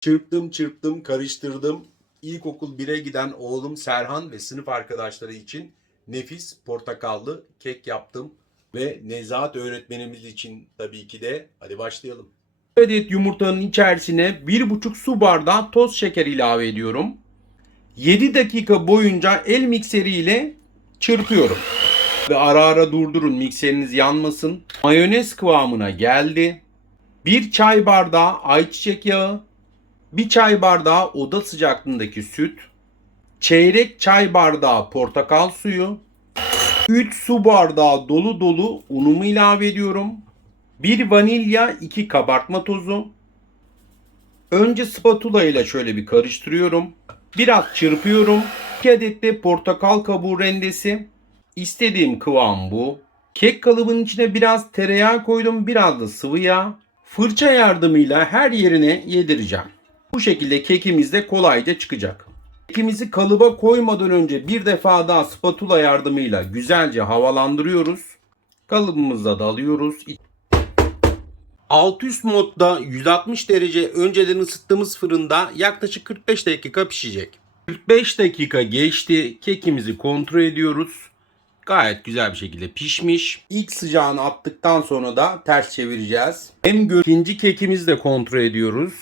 Çırptım çırptım karıştırdım. İlkokul 1'e giden oğlum Serhan ve sınıf arkadaşları için nefis portakallı kek yaptım. Ve Nezahat öğretmenimiz için tabii ki de hadi başlayalım. Bir adet yumurtanın içerisine 1,5 su bardağı toz şeker ilave ediyorum. 7 dakika boyunca el mikseriyle çırpıyorum. Ve ara ara durdurun mikseriniz yanmasın. Mayonez kıvamına geldi. 1 çay bardağı ayçiçek yağı, 1 çay bardağı oda sıcaklığındaki süt, çeyrek çay bardağı portakal suyu, 3 su bardağı dolu dolu unumu ilave ediyorum. 1 vanilya, 2 kabartma tozu. Önce spatula ile şöyle bir karıştırıyorum. Biraz çırpıyorum. 2 adet de portakal kabuğu rendesi. İstediğim kıvam bu. Kek kalıbının içine biraz tereyağı koydum, biraz da sıvı yağ. Fırça yardımıyla her yerine yedireceğim. Bu şekilde kekimiz de kolayca çıkacak. Kekimizi kalıba koymadan önce bir defa daha spatula yardımıyla güzelce havalandırıyoruz. Kalıbımıza da alıyoruz. Alt üst modda 160 derece önceden ısıttığımız fırında yaklaşık 45 dakika pişecek. 45 dakika geçti. Kekimizi kontrol ediyoruz. Gayet güzel bir şekilde pişmiş. İlk sıcağını attıktan sonra da ters çevireceğiz. Hem ikinci kekimizi de kontrol ediyoruz.